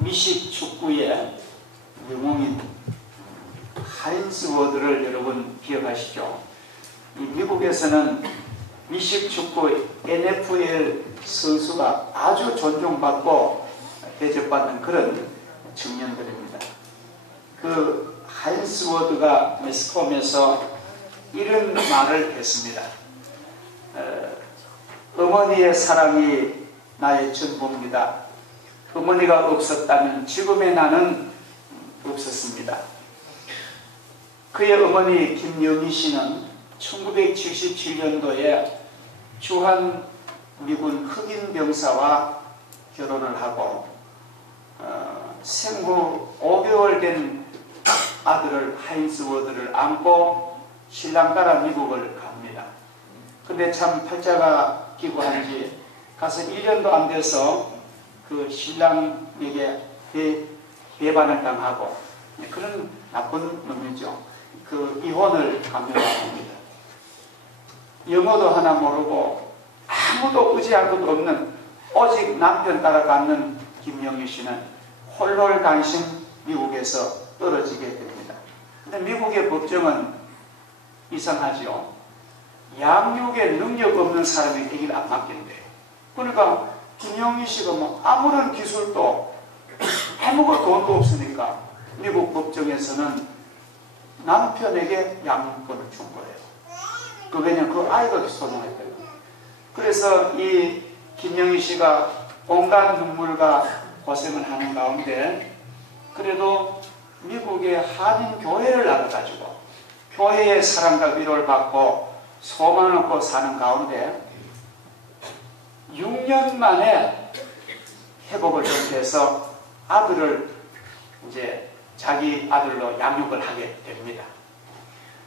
미식 축구의 영웅인 하인스 워드를 여러분 기억하시죠? 미국에서는 미식 축구 NFL 선수가 아주 존중받고 대접받는 그런 청년들입니다. 그 하인스 워드가 매스컴에서 이런 말을 했습니다. 어머니의 사랑이 나의 전부입니다. 어머니가 없었다면 지금의 나는 없었습니다. 그의 어머니 김영희 씨는 1977년도에 주한 미군 흑인 병사와 결혼을 하고 생후 5개월 된 아들을 하인스 워드를 안고 신랑 따라 미국을 갑니다. 근데 참 팔자가 끼고 한지 가서 1년도 안 돼서 그 신랑에게 배반을 당하고 그런 나쁜 놈이죠. 그 이혼을 강요합니다. 영어도 하나 모르고 아무도 의지할 것도 없는 오직 남편 따라가는 김영희 씨는 홀홀단신 미국에서 떨어지게 됩니다. 근데 미국의 법정은 이상하죠. 양육에 능력 없는 사람이 애기를 안 맡긴대요. 그러니까 김영희 씨가 뭐 아무런 기술도 아무것도 돈도 없으니까 미국 법정에서는 남편에게 양육권을 준 거예요. 그게는 그 아이가 소송했대요. 그래서 이 김영희 씨가 온갖 눈물과 고생을 하는 가운데 그래도 미국의 한인 교회를 나가가지고 교회의 사랑과 위로를 받고 소망을 얻고 사는 가운데 6년 만에 회복을 좀 해서 아들을 이제 자기 아들로 양육을 하게 됩니다.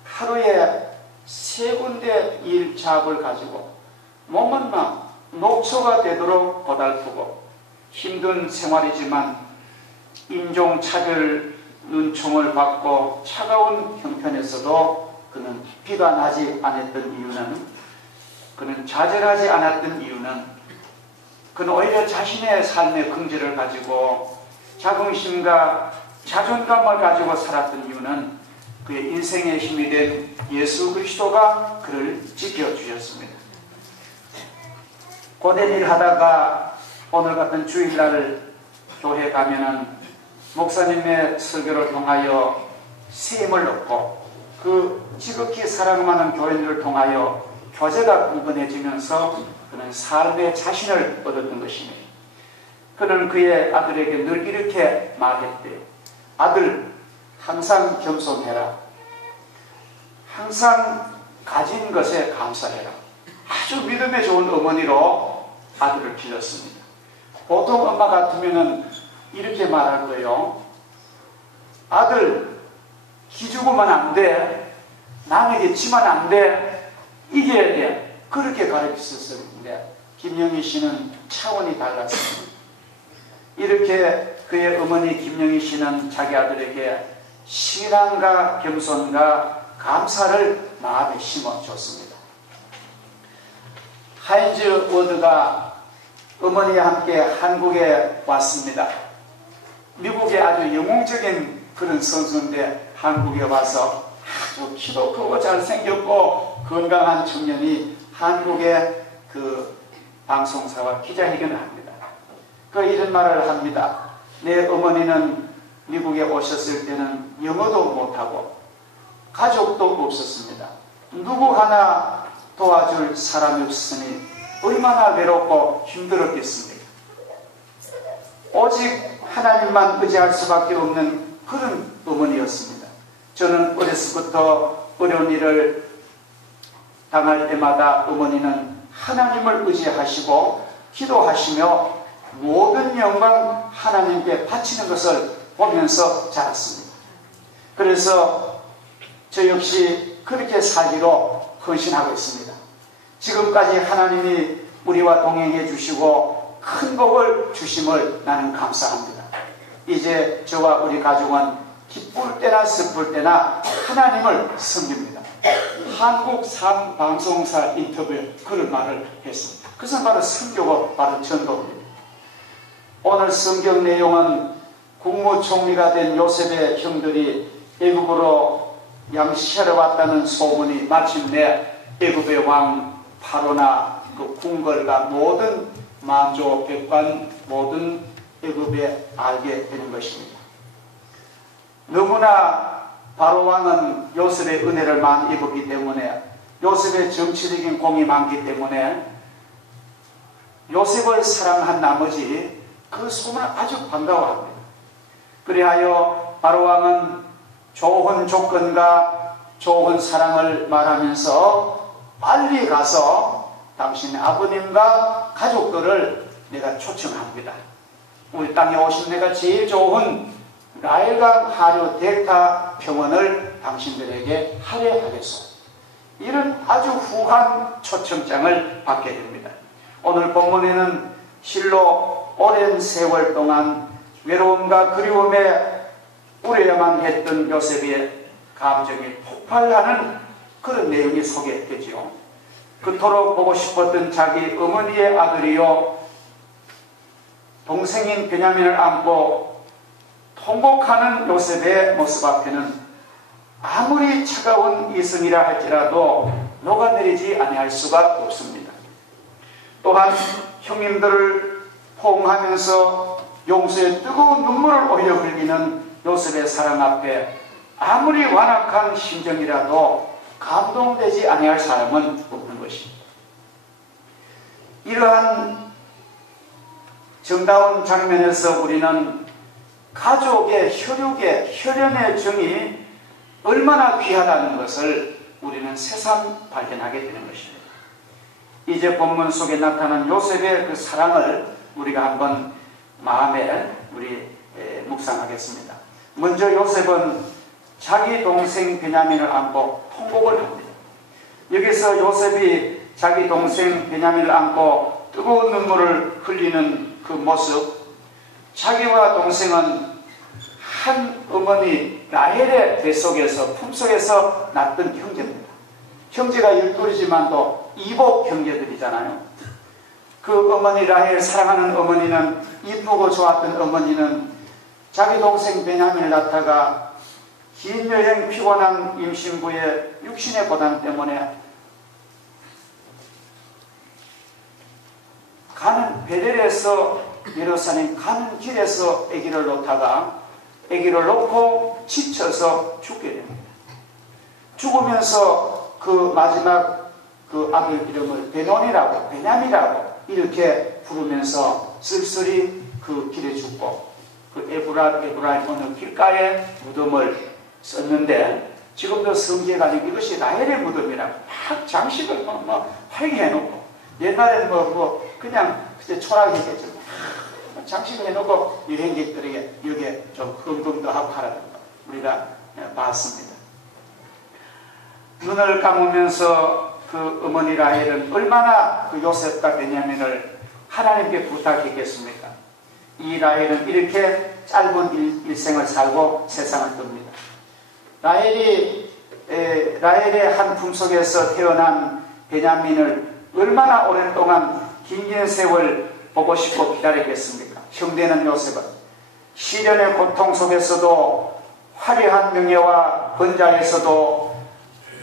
하루에 3군데 일 잡을 가지고 몸은 막 녹초가 되도록 고달프고 힘든 생활이지만 인종차별 눈총을 받고 차가운 형편에서도 그는 비가 나지 않았던 이유는 그는 좌절하지 않았던 이유는 그는 오히려 자신의 삶의 긍지를 가지고 자긍심과 자존감을 가지고 살았던 이유는 그의 인생의 힘이 된 예수 그리스도가 그를 지켜주셨습니다. 고된 일 하다가 오늘 같은 주일날 교회 가면은 목사님의 설교를 통하여 세임을 얻고 그 지극히 사랑하는 교인들을 통하여 교제가 끈끈해지면서 그는 삶의 자신을 얻었던 것입니다. 그는 그의 아들에게 늘 이렇게 말했대요. 아들, 항상 겸손해라. 항상 가진 것에 감사해라. 아주 믿음에 좋은 어머니로 아들을 길렀습니다. 보통 엄마 같으면 이렇게 말할 거예요. 아들, 기죽으면 안 돼. 남에게 지면 안 돼. 이겨야 돼. 그렇게 가르쳤었는데 김영희 씨는 차원이 달랐습니다. 이렇게 그의 어머니 김영희 씨는 자기 아들에게 신앙과 겸손과 감사를 마음에 심어줬습니다. 하인즈 워드가 어머니와 함께 한국에 왔습니다. 미국의 아주 영웅적인 그런 선수인데 한국에 와서 아주 키도 크고 잘생겼고 건강한 청년이 한국의 그 방송사와 기자회견을 합니다. 그 이런 말을 합니다. 내 어머니는 미국에 오셨을 때는 영어도 못하고 가족도 없었습니다. 누구 하나 도와줄 사람이 없으니 얼마나 외롭고 힘들었겠습니까? 오직 하나님만 의지할 수밖에 없는 그런 어머니였습니다. 저는 어렸을부터 어려운 일을 당할 때마다 어머니는 하나님을 의지하시고 기도하시며 모든 영광 하나님께 바치는 것을 보면서 자랐습니다. 그래서 저 역시 그렇게 살기로 헌신하고 있습니다. 지금까지 하나님이 우리와 동행해 주시고 큰 복을 주심을 나는 감사합니다. 이제 저와 우리 가족은 기쁠 때나 슬플 때나 하나님을 섬깁니다. 한국 방송사 인터뷰에 그런 말을 했습니다. 그것은 바로 선교고 바로 전도입니다. 오늘 성경 내용은 국무총리가 된 요셉의 형들이 애굽으로 양식하러 왔다는 소문이 마침내 애굽의 왕 파로나 그 궁궐과 모든 만조 백관 모든 애굽에 알게 되는 것입니다. 너무나 바로 왕은 요셉의 은혜를 많이 입었기 때문에 요셉의 정치적인 공이 많기 때문에 요셉을 사랑한 나머지 그 소문을 아주 반가워합니다. 그리하여 바로 왕은 좋은 조건과 좋은 사랑을 말하면서 빨리 가서 당신의 아버님과 가족들을 내가 초청합니다. 우리 땅에 오신 내가 제일 좋은 나일강 하류 델타 평원을 당신들에게 할애하겠소. 이런 아주 후한 초청장을 받게 됩니다. 오늘 본문에는 실로 오랜 세월 동안 외로움과 그리움에 우려야만 했던 요셉의 감정이 폭발하는 그런 내용이 소개되지요. 그토록 보고 싶었던 자기 어머니의 아들이요 동생인 베냐민을 안고 통곡하는 요셉의 모습 앞에는 아무리 차가운 이승이라 할지라도 녹아내리지 아니할 수가 없습니다. 또한 형님들을 포옹하면서 용서의 뜨거운 눈물을 오히려 흘리는 요셉의 사랑 앞에 아무리 완악한 심정이라도 감동되지 아니할 사람은 없는 것입니다. 이러한 정다운 장면에서 우리는 가족의 혈육의 혈연의 정이 얼마나 귀하다는 것을 우리는 새삼 발견하게 되는 것입니다. 이제 본문 속에 나타난 요셉의 그 사랑을 우리가 한번 마음에 묵상하겠습니다. 먼저 요셉은 자기 동생 베냐민을 안고 통곡을 합니다. 여기서 요셉이 자기 동생 베냐민을 안고 뜨거운 눈물을 흘리는 그 모습, 자기와 동생은 한 어머니 라헬의 뱃속에서 품속에서 낳던 형제입니다. 형제가 12이지만도 이복 형제들이잖아요. 그 어머니 라헬, 사랑하는 어머니는, 이쁘고 좋았던 어머니는 자기 동생 베냐민을 낳다가 긴 여행 피곤한 임신부의 육신의 고단 때문에 가는 베델에서 예루살렘 가는 길에서 아기를 놓다가 아기를 놓고 지쳐서 죽게 됩니다. 죽으면서 그 마지막 그 아들 이름을 베논이라고 베냐민이라고 이렇게 부르면서 쓸쓸히 그 길에 죽고 그 에브라임 어느 길가에 무덤을 썼는데 지금도 성지에 가지고 이것이 라헬의 무덤이라고 막 장식을 활기해 놓고 옛날에는 그냥 그때 초락했겠죠. 장식을 해놓고 여행객들에게 여기에 좀 흥금도 하고 하라는 거 우리가 봤습니다. 눈을 감으면서 그 어머니 라헬은 얼마나 그 요셉과 베냐민을 하나님께 부탁했겠습니까? 이 라헬은 이렇게 짧은 일생을 살고 세상을 뜹니다. 라헬의 한 품속에서 태어난 베냐민을 얼마나 오랫동안 긴 세월 보고 싶고 기다렸겠습니까? 형제는 요셉은 시련의 고통 속에서도 화려한 명예와 번자에서도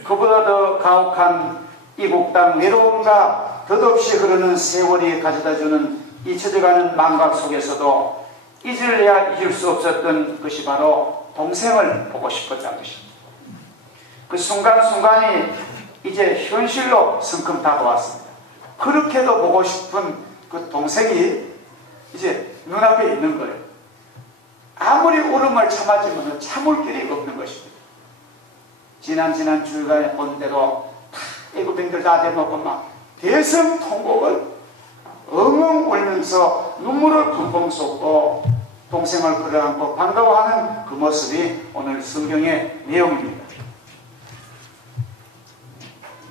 그보다 더 가혹한 이국 땅 외로움과 덧없이 흐르는 세월이 가져다주는 잊혀져가는 망각 속에서도 잊을래야 잊을 수 없었던 것이 바로 동생을 보고 싶었다는 것입니다. 그 순간순간이 이제 현실로 성큼 다가왔습니다. 그렇게도 보고 싶은 그 동생이 이제 눈앞에 있는 거예요. 아무리 울음을 참았지만 참을 길이 없는 것입니다. 지난 주일간에 본 대로 애국인들 다 대놓고 막 대성통곡을 엉엉 울면서 눈물을 펑펑 쏟고 동생을 끌어안고 반가워하는 그 모습이 오늘 성경의 내용입니다.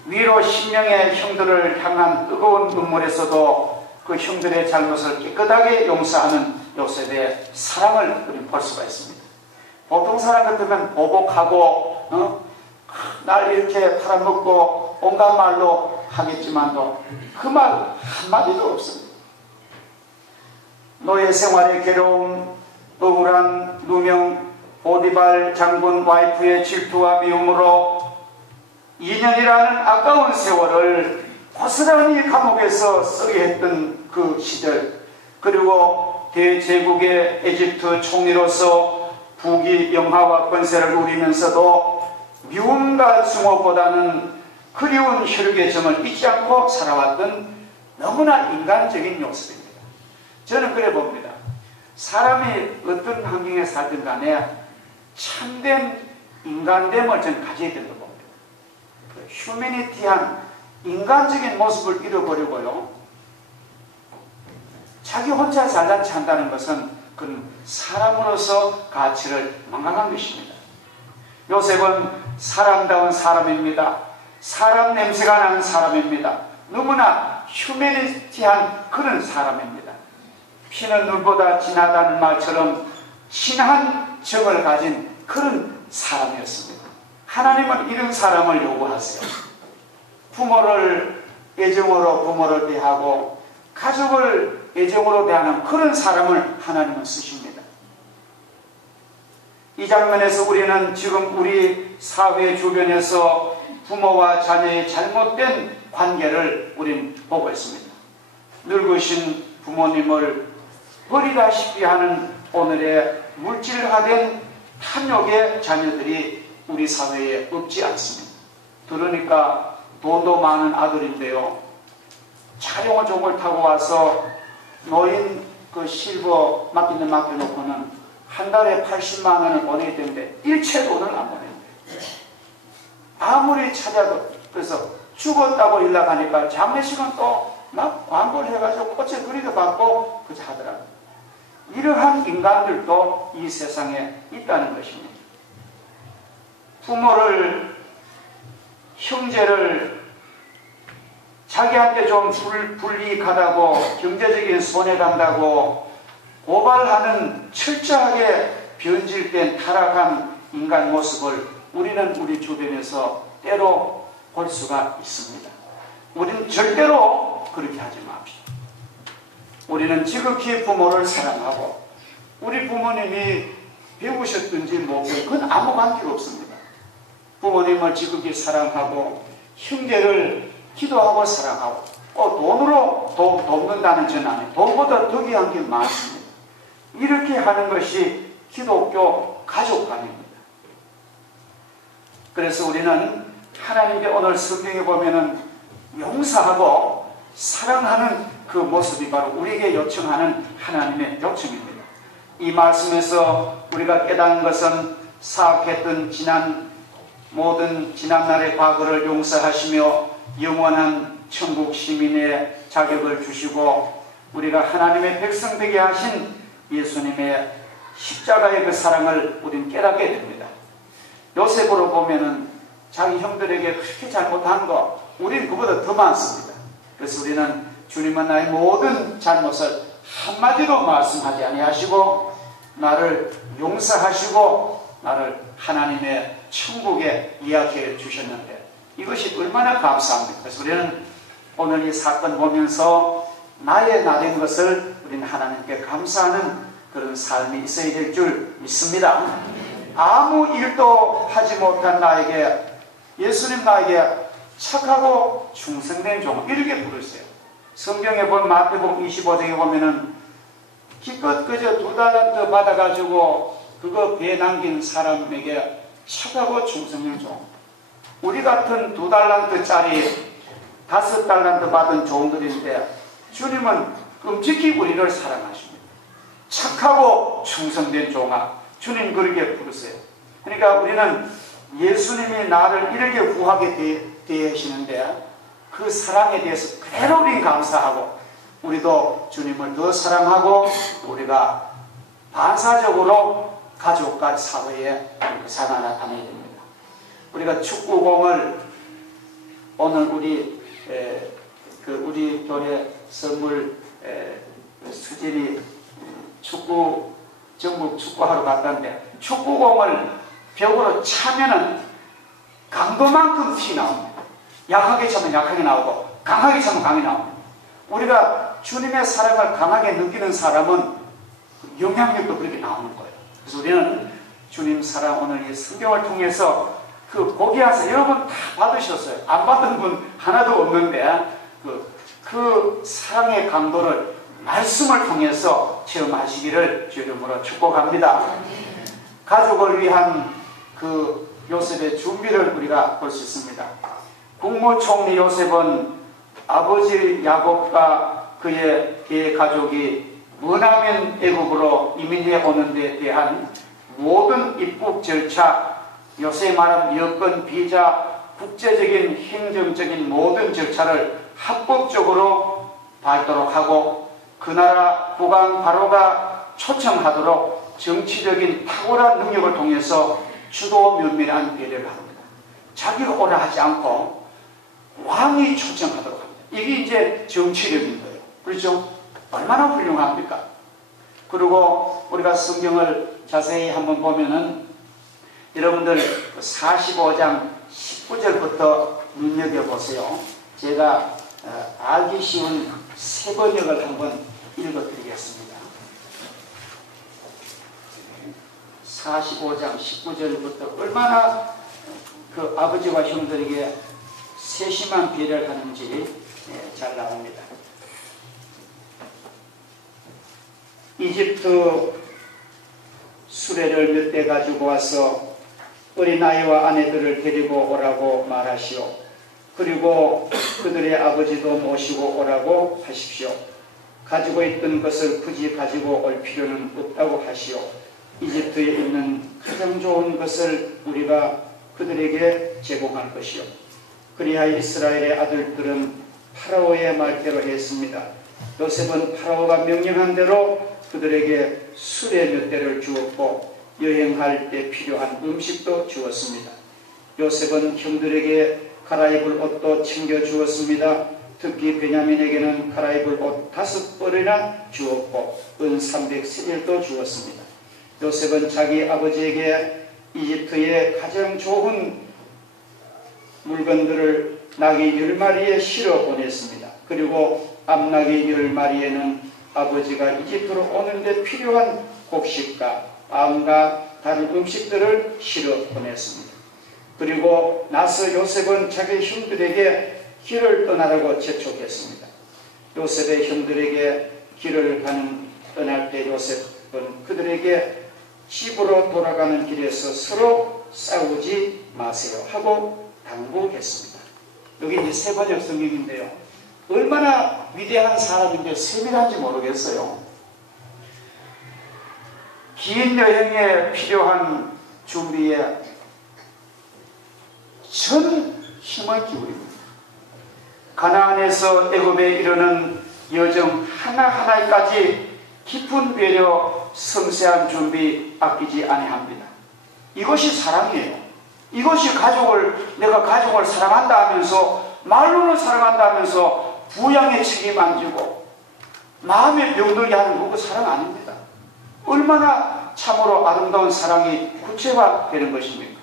위로 10명의 형들을 향한 뜨거운 눈물에서도 그 형들의 잘못을 깨끗하게 용서하는 요셉의 사랑을 우리는 볼 수가 있습니다. 보통 사람 같으면 보복하고 날 이렇게 팔아먹고 온갖 말로 하겠지만도 그 말 한마디도 없습니다. 노예 생활의 괴로움, 억울한 보디발 장군 와이프의 질투와 미움으로 2년이라는 아까운 세월을 고스란히 감옥에서 쓰게 했던 그 시절, 그리고 대제국의 에집트 총리로서 부귀 영화와 권세를 누리면서도 미움과 증오보다는 그리운 혈육의 정을 잊지 않고 살아왔던 너무나 인간적인 요소입니다. 저는 그래 봅니다. 사람이 어떤 환경에 살든 간에 참된 인간됨을 저는 가져야 된다고 봅니다. 그 휴머니티한 인간적인 모습을 잃어버리고요, 자기 혼자 잘난 한다는 것은 그는 사람으로서 가치를 망각한 것입니다. 요셉은 사람다운 사람입니다. 사람 냄새가 나는 사람입니다. 너무나 휴머니티한 그런 사람입니다. 피는 눈보다 진하다는 말처럼 진한 정을 가진 그런 사람이었습니다. 하나님은 이런 사람을 요구하세요. 부모를 애정으로 부모를 대하고 가족을 애정으로 대하는 그런 사람을 하나님은 쓰십니다. 이 장면에서 우리는 지금 우리 사회 주변에서 부모와 자녀의 잘못된 관계를 우리는 보고 있습니다. 늙으신 부모님을 버리다시피 하는 오늘의 물질화된 탐욕의 자녀들이 우리 사회에 없지 않습니다. 들으니까 돈도 많은 아들인데요, 차량을 종을 타고 와서 노인 그 실버 맡겨놓고는 한 달에 80만 원을 보내야 되는데 일체 돈을 안 보내요. 아무리 찾아도. 그래서 죽었다고 연락하니까 장례식은 또 막 광고를 해가지고 꽃에 그리도 받고 그저 하더라고요. 이러한 인간들도 이 세상에 있다는 것입니다. 부모를, 형제를 자기한테 좀 불이익하다고, 경제적인 손해간다고 고발하는 철저하게 변질된 타락한 인간 모습을 우리는 우리 주변에서 때로 볼 수가 있습니다. 우리는 절대로 그렇게 하지 맙시다. 우리는 지극히 부모를 사랑하고, 우리 부모님이 배우셨든지 못 배우, 그건 아무 관계가 없습니다. 부모님을 지극히 사랑하고 형제를 기도하고 사랑하고, 돈으로 돕는다는 전 아니에요. 돈보다 더 귀한 게 많습니다. 이렇게 하는 것이 기독교 가족관입니다. 그래서 우리는 하나님께 오늘 성경에 보면은 용서하고 사랑하는 그 모습이 바로 우리에게 요청하는 하나님의 요청입니다. 이 말씀에서 우리가 깨닫는 것은 사악했던 모든 지난날의 과거를 용서하시며 영원한 천국 시민의 자격을 주시고 우리가 하나님의 백성 되게 하신 예수님의 십자가의 그 사랑을 우리는 깨닫게 됩니다. 요셉으로 보면은 자기 형들에게 그렇게 잘못한 거, 우리는 그보다 더 많습니다. 그래서 우리는 주님은 나의 모든 잘못을 한마디도 말씀하지 아니하시고 나를 용서하시고 나를 하나님의 천국에 이야기해 주셨는데 이것이 얼마나 감사합니까? 그래서 우리는 오늘 이 사건 보면서 나의 나된 것을 우리는 하나님께 감사하는 그런 삶이 있어야 될 줄 믿습니다. 아무 일도 하지 못한 나에게, 예수님 나에게 착하고 충성된 종, 이렇게 부르세요. 성경에 보면 마태복음 25장에 보면은 기껏 그저 2달란트 받아가지고 그거 배 남긴 사람에게 착하고 충성된 종. 우리 같은 2달란트짜리 5달란트 받은 종들인데 주님은 끔찍히 우리를 사랑하십니다. 착하고 충성된 종아, 주님 그렇게 부르세요. 그러니까 우리는 예수님이 나를 이렇게 구하게 대하시는데 그 사랑에 대해서 그대로 우리는 감사하고 우리도 주님을 더 사랑하고 우리가 반사적으로 가족과 사회에 사랑을 나타내야 됩니다. 우리가 축구공을 오늘 우리 교회 선물 수진이 전국 축구하러 갔다는데 축구공을 벽으로 차면은 강도만큼 피 나옵니다. 약하게 차면 약하게 나오고 강하게 차면 강하게 나옵니다. 우리가 주님의 사랑을 강하게 느끼는 사람은 영향력도 그렇게 나오는 거예요. 그래서 우리는 주님 사랑 오늘 이 성경을 통해서 그 고귀하사 여러분 다 받으셨어요. 안 받은 분 하나도 없는데 그 사랑의 강도를 말씀을 통해서 체험하시기를 주 이름으로 축복합니다. 가족을 위한 그 요셉의 준비를 우리가 볼 수 있습니다. 국무총리 요셉은 아버지 야곱과 그의 가족이 머나먼 애국으로 이민해 오는 데 대한 모든 입국 절차, 요새 말하는 여권, 비자, 국제적인 행정적인 모든 절차를 합법적으로 밟도록 하고 그 나라 국왕 바로가 초청하도록 정치적인 탁월한 능력을 통해서 주도 면밀한 배려를 합니다. 자기가 오라 하지 않고 왕이 초청하도록 합니다. 이게 이제 정치력인 거예요. 그렇죠? 얼마나 훌륭합니까? 그리고 우리가 성경을 자세히 한번 보면은 여러분들 45장 19절부터 눈여겨보세요. 제가 알기 쉬운 세 번역을 한번 읽어드리겠습니다. 45장 19절부터 얼마나 그 아버지와 형들에게 세심한 배려를 하는지 잘 나옵니다. 이집트 수레를 몇 대 가지고 와서 어린아이와 아내들을 데리고 오라고 말하시오. 그리고 그들의 아버지도 모시고 오라고 하십시오. 가지고 있던 것을 굳이 가지고 올 필요는 없다고 하시오. 이집트에 있는 가장 좋은 것을 우리가 그들에게 제공할 것이요. 그리하여 이스라엘의 아들들은 파라오의 말대로 했습니다. 요셉은 파라오가 명령한 대로 그들에게 수레 몇 대를 주었고 여행할 때 필요한 음식도 주었습니다. 요셉은 형들에게 갈아입을 옷도 챙겨주었습니다. 특히 베냐민에게는 갈아입을 옷 5벌이나 주었고 은 300세겔도 주었습니다. 요셉은 자기 아버지에게 이집트의 가장 좋은 물건들을 낙이 10마리에 실어 보냈습니다. 그리고 앞낙이 10마리에는 아버지가 이집트로 오는데 필요한 곡식과 빵과 다른 음식들을 실어 보냈습니다. 그리고 나서 요셉은 자기 형들에게 길을 떠나라고 재촉했습니다. 요셉의 형들에게 길을 떠날 때 요셉은 그들에게 집으로 돌아가는 길에서 서로 싸우지 마세요 하고 당부했습니다. 여기 이제 세 번역 성경인데요. 얼마나 위대한 사람인데 세밀한지 모르겠어요. 긴 여행에 필요한 준비에 전 힘을 기울입니다. 가나안에서 애굽에 이르는 여정 하나하나까지 깊은 배려, 섬세한 준비 아끼지 아니합니다. 이것이 사랑이에요. 이것이 내가 가족을 사랑한다 하면서 말로는 사랑한다 하면서 부양의 책임 안 지고 마음에 병들게 하는 그거 사랑 아닙니다. 얼마나 참으로 아름다운 사랑이 구체화되는 것입니까?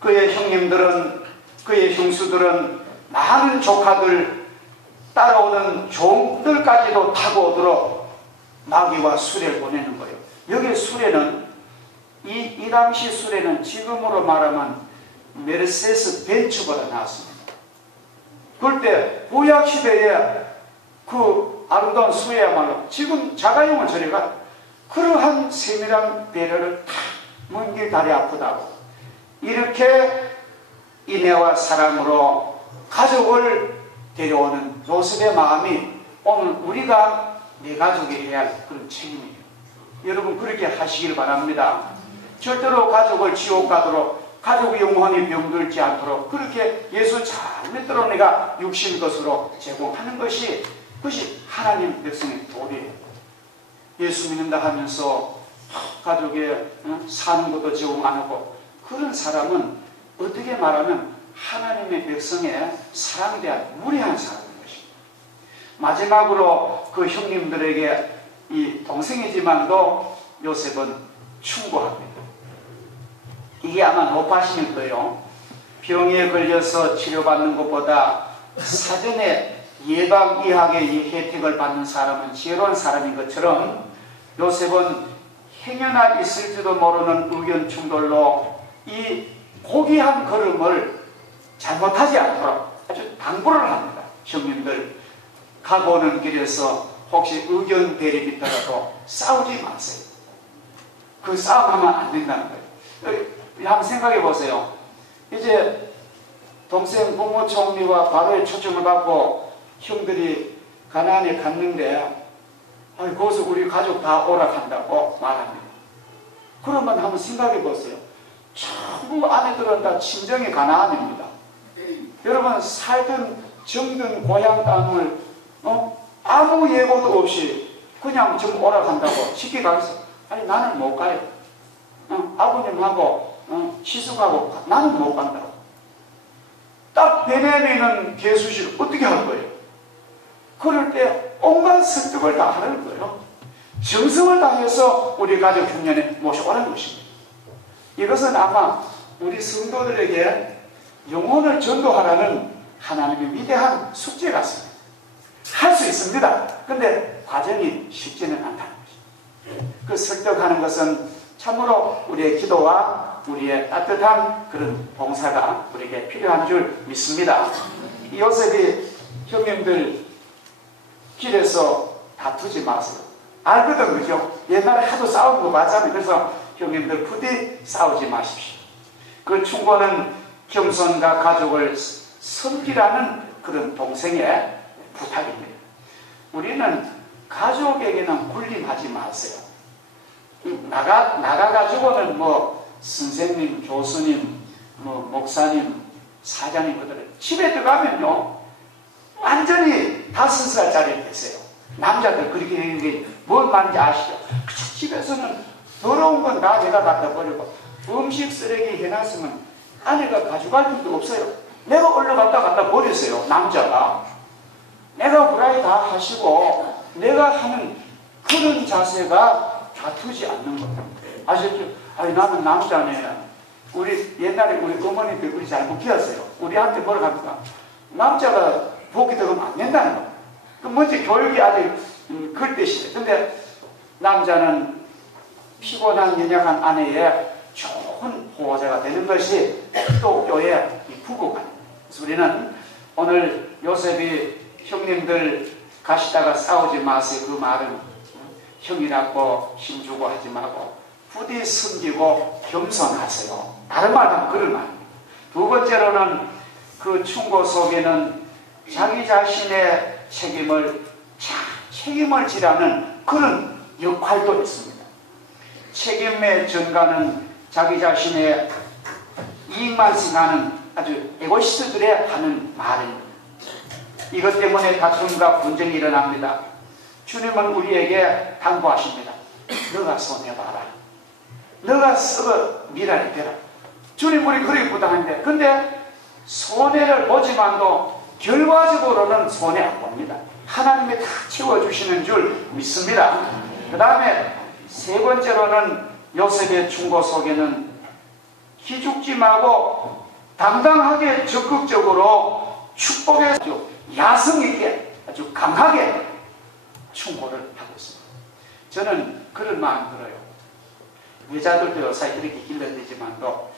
그의 형님들은, 그의 형수들은 많은 조카들, 따라오는 종들까지도 타고 오도록 마귀와 수레를 보내는 거예요. 여기 수레는 이 당시 수레는 지금으로 말하면 메르세스 벤츠보다 나왔습니다. 그럴 때 구약시대에 그 아름다운 수레야말로 지금 자가용을 저래가 그러한 세밀한 배려를 다 먼 길 다리 아프다고 이렇게 인애와 사랑으로 가족을 데려오는 요셉의 마음이 오늘 우리가 내 가족이 해야 할 그런 책임이에요. 여러분 그렇게 하시길 바랍니다. 절대로 가족을 지옥 가도록 가족의 영혼이 병들지 않도록 그렇게 예수 잘 믿도록 내가 육신 것으로 제공하는 것이 그것이 하나님 백성의 도리예요. 예수 믿는다 하면서 가족에 사는 것도 제공 안 하고 그런 사람은 어떻게 말하면 하나님의 백성의 사랑에 대한 무례한 사람인 것입니다. 마지막으로 그 형님들에게 이 동생이지만도 요셉은 충고합니다. 이게 아마 높아심일 거예요. 병에 걸려서 치료받는 것보다 사전에 예방의학의 이 혜택을 받는 사람은 지혜로운 사람인 것처럼 요셉은 행여나 있을지도 모르는 의견 충돌로 이 고귀한 걸음을 잘못하지 않도록 아주 당부를 합니다. 형님들, 가고 오는 길에서 혹시 의견 대립이 있더라도 싸우지 마세요. 그 싸움하면 안 된다는 거예요. 한번 생각해 보세요. 이제 동생 국무총리와 바로의 초청을 받고 형들이 가나안에 갔는데 거기서 우리 가족 다 오락한다고 말합니다. 그러면 한번 생각해 보세요. 전부 아내들은 다 친정이 가나안입니다. 여러분 살던 정든 고향 땅을 아무 예고도 없이 그냥 좀 오락한다고 쉽게 가겠어? 아니 나는 못 가요. 아버님하고 시숙하고 나는 못 간다고. 딱 베냐민은 개수실 어떻게 할 거예요? 그럴 때 온갖 설득을 다 하는 거예요. 정성을 다해서 우리 가족 흉년에 모셔오라는 것입니다. 이것은 아마 우리 성도들에게 영혼을 전도하라는 하나님의 위대한 숙제 같습니다. 할 수 있습니다. 근데 과정이 쉽지는 않다는 것입니다. 그 설득하는 것은 참으로 우리의 기도와 우리의 따뜻한 그런 봉사가 우리에게 필요한 줄 믿습니다. 요셉이 형님들 길에서 다투지 마세요. 알거든, 그죠? 옛날에 하도 싸운 거 맞잖아요. 그래서 형님들 부디 싸우지 마십시오. 그 충고는 겸손과 가족을 섬기라는 그런 동생의 부탁입니다. 우리는 가족에게는 군림하지 마세요. 나가가지고는 뭐 선생님, 교수님, 뭐 목사님, 사장님 그들 집에 들어가면요 완전히 5살짜리 되세요. 남자들 그렇게 되는 게 뭔 말인지 아시죠? 집에서는 더러운 건 다 내가 갖다 버리고 음식 쓰레기 해놨으면 아내가 가져갈 필요도 없어요. 내가 얼른 갖다 버리세요. 남자가 내가 후라이 다 하시고 내가 하는 그런 자세가 다투지 않는 거예요. 아시죠? 아니 나는 남자네. 우리 옛날에 우리 어머니들 우리 잘못 키웠어요. 우리한테 뭐라 합니까? 남자가 보기 들어가면 안 된다는 거예요. 그 먼저 교육이 아직 그럴 때시대. 근데 남자는 피곤한 연약한 아내의 좋은 보호자가 되는 것이 또 교회의 부부관입니다. 그래서 우리는 오늘 요셉이 형님들 가시다가 싸우지 마세요. 그 말은 형이라고 힘주고 하지 말고 부디 섬기고 겸손하세요. 다른 말하면 그런 말입니다. 두 번째로는 그 충고 속에는 자기 자신의 책임을 지라는 그런 역할도 있습니다. 책임의 전가는 자기 자신의 이익만 생각하는 아주 에고이스트들의 하는 말입니다. 이것 때문에 다툼과 분쟁이 일어납니다. 주님은 우리에게 당부하십니다. 너가 손해봐라. 너가 썩어 미랄이 되라. 주님 우리 그렇게 부탁하는데 근데 손해를 보지만도 결과적으로는 손해 안 봅니다. 하나님이 다 채워주시는 줄 믿습니다. 그 다음에 세 번째로는 요셉의 충고 속에는 기죽지 말고 당당하게 적극적으로 축복의 아주 야성 있게 아주 강하게 충고를 하고 있습니다. 저는 그런 마음 들어요. 여자들도 요새 그렇게 길러지지만도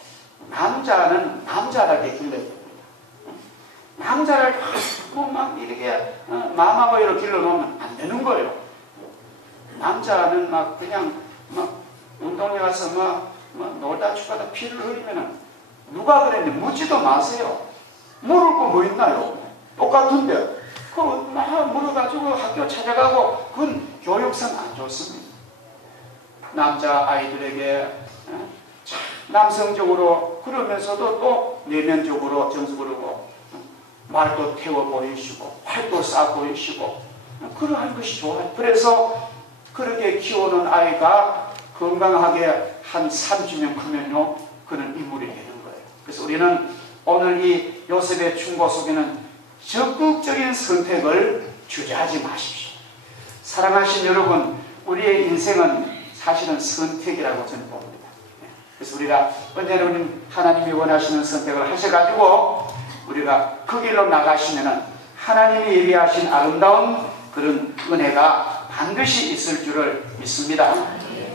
남자는 남자답게 길러야 됩니다. 남자를 막 이렇게 마마고 이렇게 길러놓으면 안 되는 거예요. 남자는 막 그냥 막 운동에 가서 막 놀다 추가다 피를 흘리면 누가 그랬는데 묻지도 마세요. 물을 거 뭐 있나요? 똑같은데 막 물어가지고 학교 찾아가고 그건 교육상 안 좋습니다. 남자 아이들에게 남성적으로 그러면서도 또 내면적으로 정숙으로 말도 태워 보이시고 활도 쌓아 보이시고 그러한 것이 좋아요. 그래서 그렇게 키우는 아이가 건강하게 한 3주년 크면요 그런 인물이 되는 거예요. 그래서 우리는 오늘 이 요셉의 충고 속에는 적극적인 선택을 주저하지 마십시오. 사랑하신 여러분, 우리의 인생은 사실은 선택이라고 저는 봅니다. 그래서 우리가 언제는 하나님이 원하시는 선택을 하셔가지고 우리가 그 길로 나가시면은 하나님이 예비하신 아름다운 그런 은혜가 반드시 있을 줄을 믿습니다.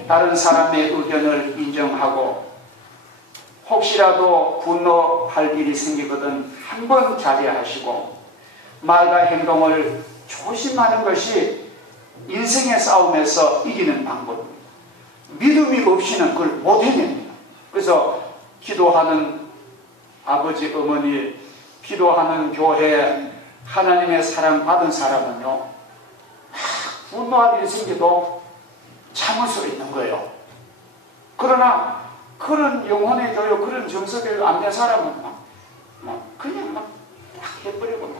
다른 사람의 의견을 인정하고 혹시라도 분노할 일이 생기거든 한번 자제하시고 말과 행동을 조심하는 것이 인생의 싸움에서 이기는 방법입니다. 믿음이 없이는 그걸 못 해냅니다. 그래서 기도하는 아버지, 어머니, 기도하는 교회, 하나님의 사랑받은 사람은요, 분노할 일이 생겨도 참을 수 있는 거예요. 그러나 그런 영혼의 교육, 그런 정서교육 안 된 사람은 그냥 막 해버리고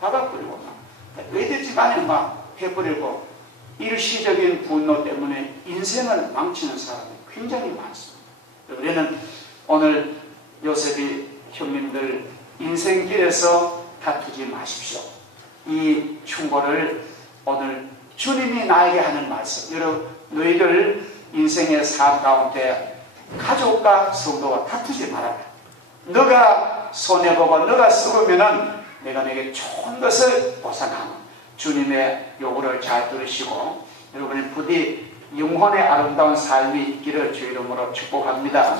받아버리고 외대지간에 막 해버리고 일시적인 분노 때문에 인생을 망치는 사람이 굉장히 많습니다. 우리는 오늘 요셉이 형님들 인생길에서 다투지 마십시오. 이 충고를 오늘 주님이 나에게 하는 말씀. 여러분, 너희들 인생의 삶 가운데 가족과 성도가 다투지 말아라. 너가 손해보고 너가 썩으면은 내가 내게 좋은 것을 보상하는 주님의 요구를 잘 들으시고 여러분이 부디 영혼의 아름다운 삶이 있기를 주 이름으로 축복합니다.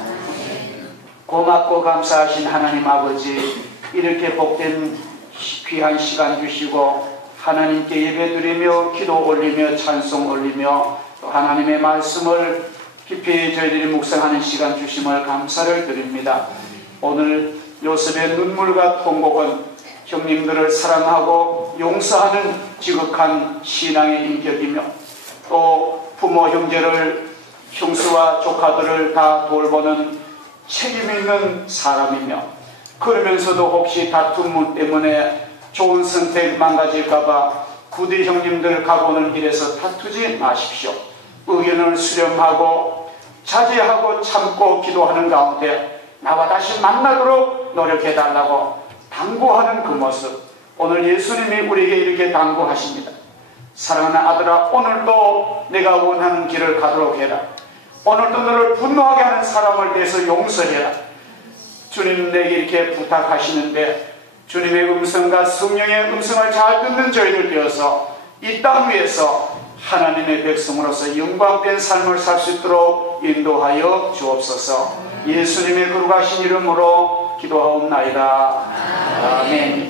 고맙고 감사하신 하나님 아버지, 이렇게 복된 귀한 시간 주시고 하나님께 예배드리며 기도 올리며 찬송 올리며 또 하나님의 말씀을 깊이 저희들이 묵상하는 시간 주심을 감사를 드립니다. 오늘 요셉의 눈물과 통곡은 형님들을 사랑하고 용서하는 지극한 신앙의 인격이며 또 부모 형제를 형수와 조카들을 다 돌보는 책임 있는 사람이며 그러면서도 혹시 다툼 때문에 좋은 선택 망가질까봐 부디 형님들 가보는 길에서 다투지 마십시오. 의견을 수렴하고 자제하고 참고 기도하는 가운데 나와 다시 만나도록 노력해달라고 당부하는 그 모습, 오늘 예수님이 우리에게 이렇게 당부하십니다. 사랑하는 아들아, 오늘도 내가 원하는 길을 가도록 해라. 오늘도 너를 분노하게 하는 사람을 대해서 용서해라. 주님 내게 이렇게 부탁하시는데 주님의 음성과 성령의 음성을 잘 듣는 저희들 되어서 이 땅 위에서 하나님의 백성으로서 영광된 삶을 살 수 있도록 인도하여 주옵소서. 예수님의 거룩하신 이름으로 기도하옵나이다. 아멘.